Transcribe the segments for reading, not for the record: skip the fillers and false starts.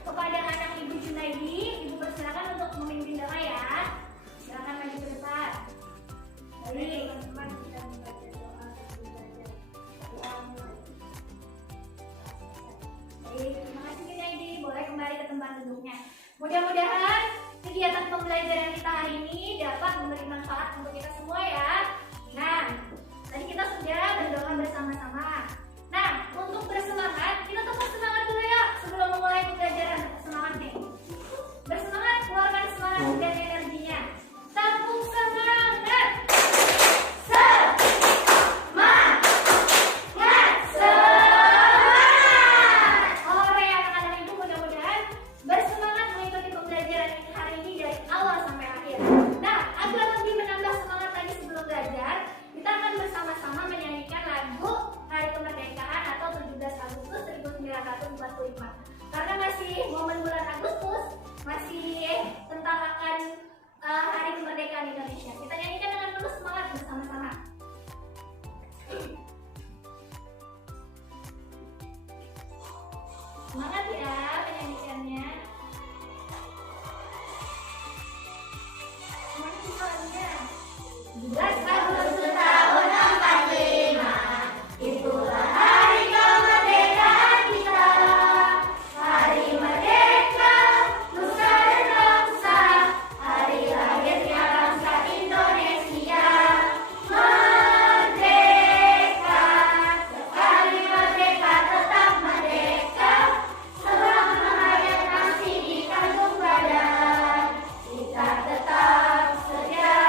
Kepada anak Ibu Junaidi, Ibu persilakan untuk memimpin doa ya. Silakan maju ke depan. Baik, teman-teman kita membaca doa Baik, terima kasih Junaidi. Boleh kembali ke tempat duduknya. Mudah-mudahan kegiatan pembelajaran kita hari ini dapat memberi manfaat untuk kita semua ya. Nah, tadi kita sudah berdoa bersama-sama. Nah, untuk bersemangat, kita tepuk semangat dulu ya sebelum memulai pembelajaran. Semangat nih. Bersemangat, keluarkan semangat dan energinya. Tepuk semangat. Semangat. Semangat. Oke, anak-anak Ibu mudah-mudahan bersemangat mengikuti pembelajaran ini hari ini dari awal sampai akhir. Nah, agar lebih menambah semangat lagi sebelum belajar, kita akan bersama-sama menyanyikan lagu Hari Kemerdekaan atau 17 Agustus 1945. Karena masih momen bulan Agustus, masih tentang akan Hari Kemerdekaan Indonesia. Kita nyanyikan dengan penuh semangat bersama-sama. Semangat ya menyanyikannya. Semangat suaranya. 17 Agustus tahun 45. Itulah hari kemerdekaan kita. Hari merdeka, nusa dan bangsa. Hari lahirnya bangsa Indonesia. Merdeka, sekali merdeka tetap merdeka. Selama hayat masih di kandung badan, kita tetap setia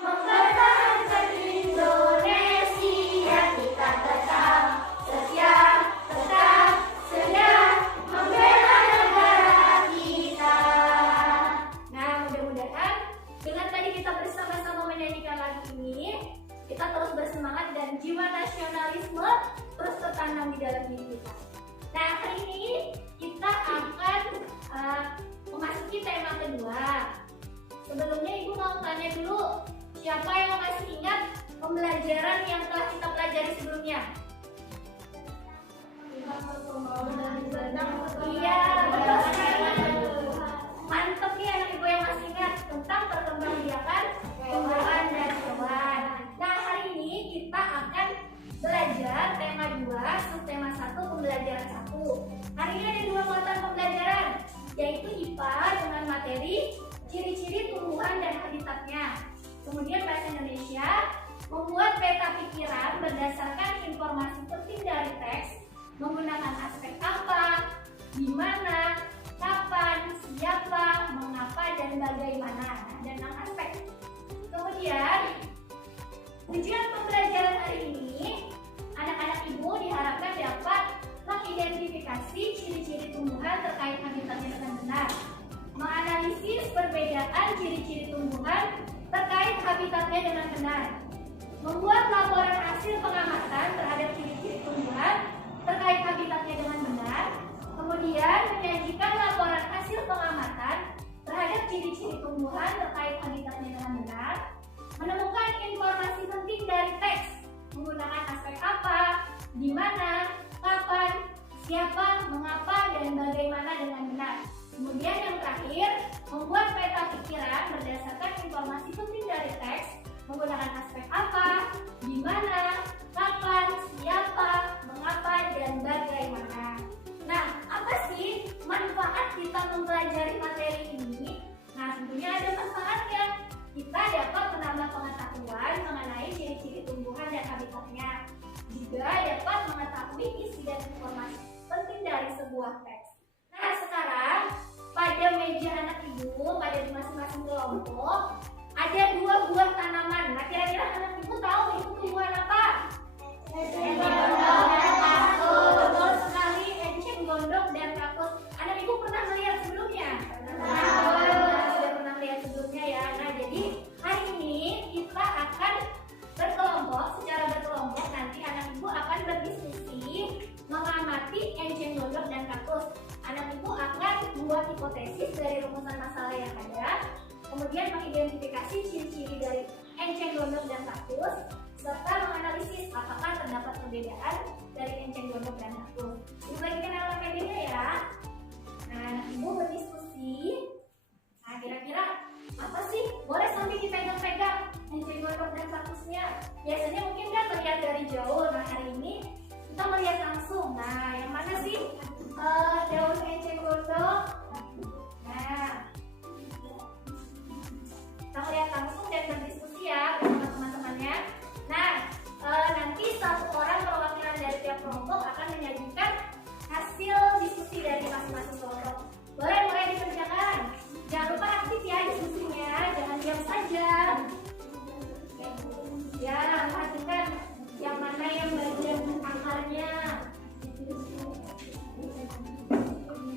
mempertahankan Indonesia. Kita tetap setia membela negara kita. Nah, mudah-mudahan dengan tadi kita bersama-sama menyanyikan lagu ini, kita terus bersemangat dan jiwa nasionalisme terus tertanam di dalam diri kita. Nah, hari ini kita akan memasuki tema kedua. Sebelumnya Ibu mau tanya dulu, siapa yang masih ingat pembelajaran yang telah kita pelajari sebelumnya? Iya, betul sekali. Mantap nih anak Ibu yang masih ingat tentang perkembangbiakan tumbuhan dan hewan. Nah, hari ini kita akan belajar tema 2, subtema 1, pembelajaran 1. Hari ini ada 2 muatan pembelajaran, yaitu IPA dengan materi ciri-ciri tumbuhan dan habitatnya. Kemudian bahasa Indonesia membuat peta pikiran berdasarkan informasi penting dari teks menggunakan aspek apa, di mana, kapan, siapa, mengapa, dan bagaimana. Dan 6 aspek. Kemudian tujuan pembelajaran hari ini, anak-anak Ibu diharapkan dapat mengidentifikasi ciri-ciri tumbuhan terkait habitatnya dengan benar, menganalisis perbedaan ciri-ciri tumbuhan terkait habitatnya dengan benar, membuat laporan hasil pengamatan terhadap ciri-ciri tumbuhan terkait habitatnya dengan benar, kemudian menyajikan laporan hasil pengamatan terhadap ciri-ciri tumbuhan terkait habitatnya dengan benar, menemukan informasi penting dari teks menggunakan aspek apa, di mana, kapan, siapa, mengapa, dan bagaimana dengan benar. Kemudian yang terakhir, membuat peta pikiran berdasarkan informasi penting dari teks menggunakan aspek apa, di mana, kapan, siapa, mengapa, dan bagaimana. Nah, apa sih manfaat kita mempelajari materi ini? Nah, tentunya ada manfaatnya. Kita dapat menambah pengetahuan mengenai ciri-ciri tumbuhan dan habitatnya. Juga dapat mengetahui isi dan informasi penting dari sebuah teks. Nah, sekarang pada meja anak ibu, pada di masing-masing kelompok, ada 2 buah tanaman. Nah, kira-kira anak ibu tahu itu tumbuhan apa? Enceng gondok dan kaktus. Betul sekali, enceng gondok dan kaktus. Anak ibu pernah melihat sebelumnya? Sudah pernah melihat sebelumnya ya. Nah, jadi hari ini kita akan secara berkelompok nanti anak ibu akan berdiskusi mengamati enceng gondok dan kaktus. Anak ibu akan membuat hipotesis dari rumusan masalah yang ada, kemudian mengidentifikasi ciri-ciri dari enceng gondok dan kaktus, serta menganalisis apakah terdapat perbedaan dari enceng gondok dan kaktus. Ibu bagikan elemennya ya. Nah, anak ibu berdiskusi. Nah, kira-kira apa sih? Boleh sambil dipegang-pegang enceng gondok dan kaktusnya. Biasanya mungkin kan melihat dari jauh. Nah, hari ini kita melihat langsung. Nah, yang mana sih daun enceng gondok? Nah, kita melihat langsung dan berdiskusi ya bersama teman-temannya. Nah, nanti satu orang perwakilan dari tiap kelompok akan menyajikan hasil diskusi dari masing-masing kelompok. Boleh dikerjakan. Jangan lupa aktif ya diskusinya, jangan diam saja. Ya, perhatikan yang mana yang bagian akarnya.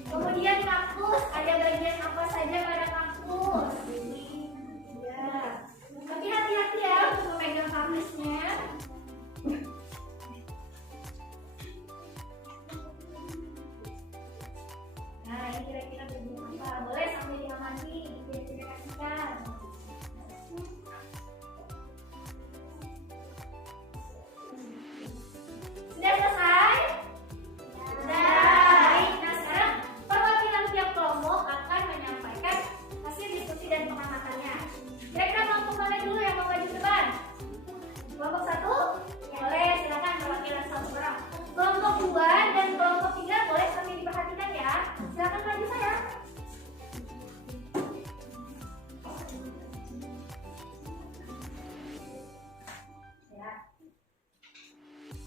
Kemudian kaktus, ada bagian apa saja pada kaktus? Ya, tapi hati-hati ya untuk memegang kaktusnya. Nah, ini kira-kira bagian apa? Boleh sambil diamati, diidentifikasikan. Sudah selesai? Sudah. Baik. Nah, sekarang perwakilan tiap kelompok akan menyampaikan hasil diskusi dan pengamatannya. Kira-kira kelompok mana dulu yang mau maju ke depan? Kelompok 1? Boleh, silakan perwakilan 1 orang. Kelompok 2 dan kelompok 3 boleh sambil diperhatikan ya. Silakan maju saya. Ya.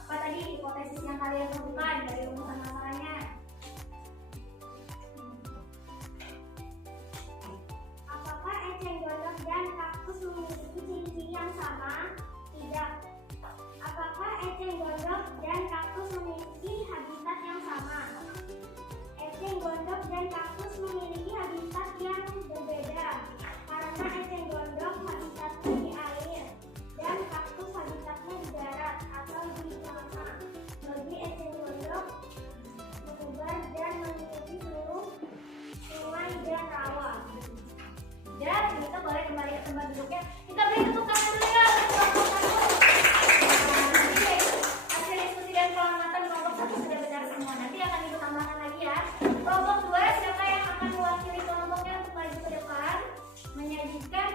Apa tadi hipotesis yang kalian temukan dari rumusan masalahnya? Apakah enceng gondok dan kaktus memiliki ciri-ciri yang sama? Tidak. Apakah enceng gondok dan kaktus memiliki habitat yang sama? Enceng gondok dan kaktus memiliki habitat yang berbeda. Karena enceng gondok habitatnya di air dan kaktus habitatnya di darat atau di tanah. Bagi enceng gondok menyebar dan mengikuti seluruh sungai dan rawa. Dan kita boleh kembali ke tempat duduknya. Kita beri tepuk tangan dulu ya untuk kelompok 1. Nah, hasil diskusi dan pengamatan kelompok 1 sudah benar semua. Nanti akan ibu tambahkan lagi ya. Kelompok 2, siapa yang akan mewakili kelompoknya untuk maju ke depan menyajikan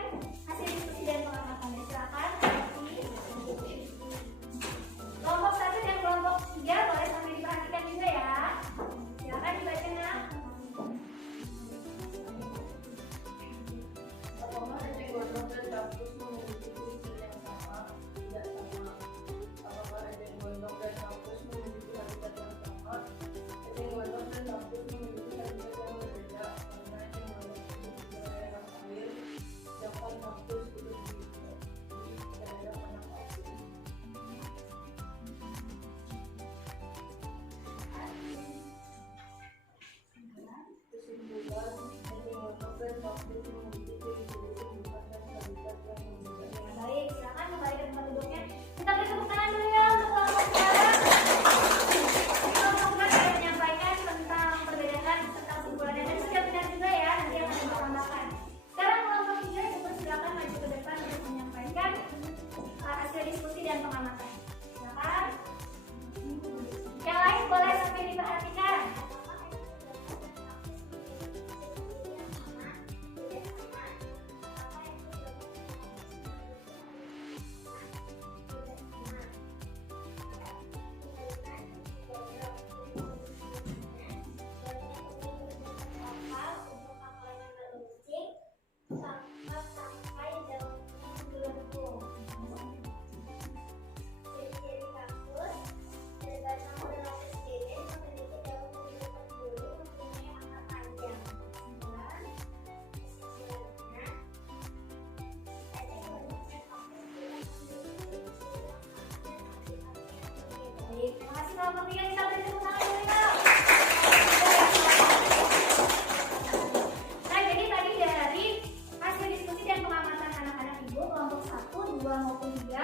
hasil diskusi dan pengamatannya? Silakan. Kelompok 1 dan kelompok 3 boleh sambil diperhatikan juga ya. Silakan dibaca nak. Apakah enceng gondok dan kaktus memiliki ciri-ciri yang sama? Tidak sama. Apakah enceng gondok dan kaktus memiliki habitat yang sama? Enceng gondok dan kaktus memiliki habitat yang berbeda. Karena enceng gondok hidup di daerah air yang sampai daunnya melengkung. Ciri-ciri kaktus, berbatang berlapis lilin, memiliki daun berbentuk bulu, mempunyai akar panjang. Baik, terima kasih kelompok 3, kita beri tepuk tangan dulu ya. Nah, jadi tadi dari hasil diskusi dan pengamatan anak-anak ibu kelompok 1, 2 maupun 3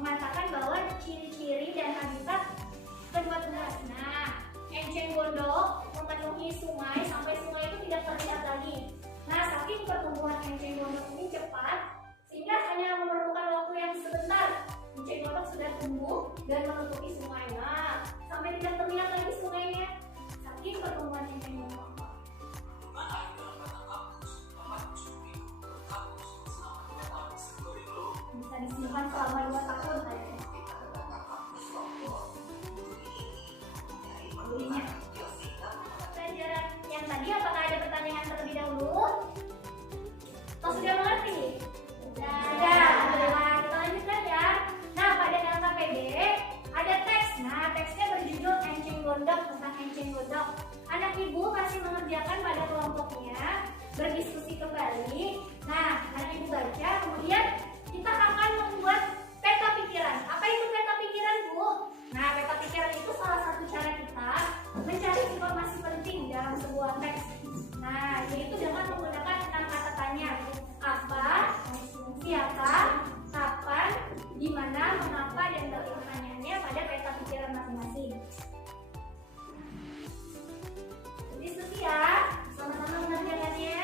mengatakan bahwa ciri-ciri dan habitat kedua tumbuhan. Nah, enceng gondok memenuhi sungai sampai sungai itu tidak terlihat lagi. Nah, saking pertumbuhan enceng gondok ini cepat sehingga hanya memerlukan waktu yang sebentar enceng gondok sudah tumbuh dan menutupi sungai. Nah, sampai tidak terlihat lagi sungainya. Saking pertumbuhan enceng gondok. Bisa disimpan selama 2 tahun kayaknya. Belinya. Pelajaran yang tadi apakah ada pertanyaan terlebih dahulu? Atau sudah mengerti? Sudah. Nah, kita lanjutkan ya. Nah, pada LKPD ada teks. Nah, teksnya berjudul Enceng Gondok, tentang enceng gondok. Anak ibu masih mengerjakan pada kelompoknya, berdiskusi kembali. Nah, anak ibu baca, kemudian kita akan membuat peta pikiran. Apa itu peta pikiran, Bu? Nah, peta pikiran itu salah satu cara kita mencari informasi penting dalam sebuah teks. Nah, yaitu dengan menggunakan 6 kata tanya. Apa, siapa, kapan, di mana, mengapa, dan dalil pertanyaannya pada peta pikiran masing-masing. Diskusi ya, sama-sama mengerjakannya.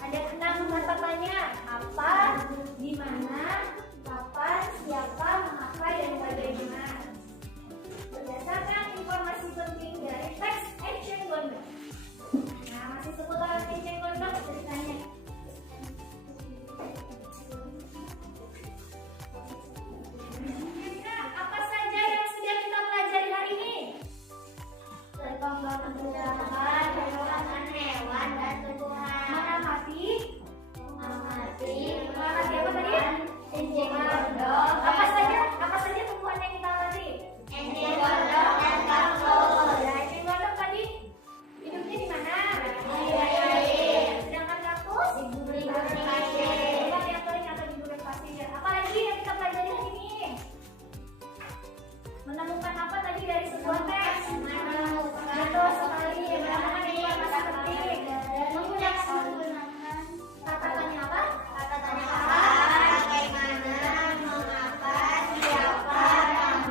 Ada 6 kata tanya. Apa, di mana, kapan, siapa, mengapa, dan bagaimana. Berdasarkan informasi penting dari teks enceng gondok. Nah, masih seputar enceng gondok ceritanya. Kira-kira apa saja yang sudah kita pelajari hari ini? Perkembangan hewan dan tumbuhan. Mengamati Mengamati apa tadi? enceng gondok, Apa saja tumbuhan yang kita amati? enceng gondok dan kaktus. Ya, enceng gondok tadi hidupnya di mana? Di air. Sedangkan kaktus Di gurun pasir. tempat yang kering atau di gurun pasir. Apalagi yang kita pelajari hari ini? Menemukan apa tadi dari sebuah teks? Betul sekali. Mendapatkan informasi penting. Menggunakan kata tanya apa? Kata tanya apa, bagaimana, mengapa, siapa,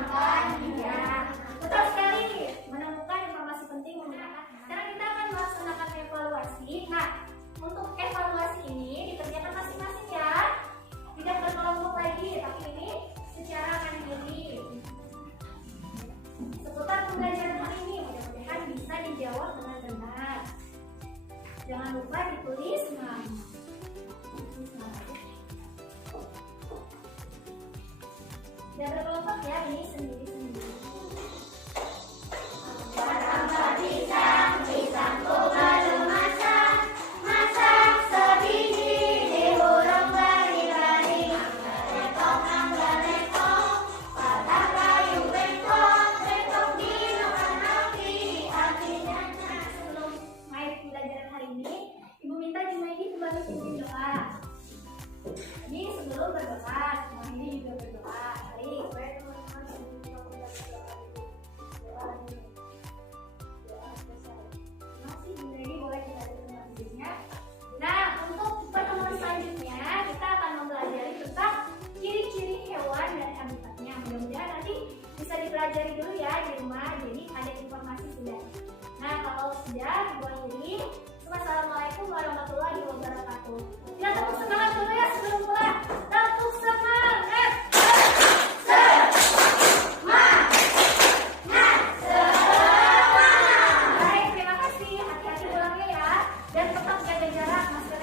kapan. Ya, betul sekali. Menemukan informasi penting menggunakan. Sekarang kita akan melaksanakan evaluasi. Nah, untuk evaluasi ini dikerjakan masing-masing ya. Tidak berkelompok lagi, tapi ini secara mandiri. Seputar pembelajaran hari ini, mudah-mudahan bisa dijawab dengan benar. Jangan lupa ditulis nama. Jangan berkelompok ya, ini sendiri-sendiri. Pisangku belum masak, masak sebiji di hurung beri-beri. Lekong lekong, patah kayu bengkok, lekok dimakan api, apinya. Sebelum main pembelajaran hari ini, Ibu minta Jumaidi kembali pimpin doa. Jadi sebelum berdoa, semua ini juga berdoa. Mari, supaya teman-teman bisa berdoa. Doa selesai. Masih Jumaidi boleh kita lihat tempat tidurnya. Nah, untuk pertemuan selanjutnya kita akan mempelajari tentang ciri-ciri hewan dan habitatnya. Mudah-mudahan nanti bisa dipelajari dulu ya di rumah. Jadi ada informasi sudah. Nah, kalau sudah Ibu akhiri. Wassalamualaikum warahmatullahi wabarakatuh. Kita tepuk semangat dulu ya sebelum pulang. Tepuk semangat. Baik, terima kasih. Hati-hati pulangnya ya. Dan tetap jaga jarak, masker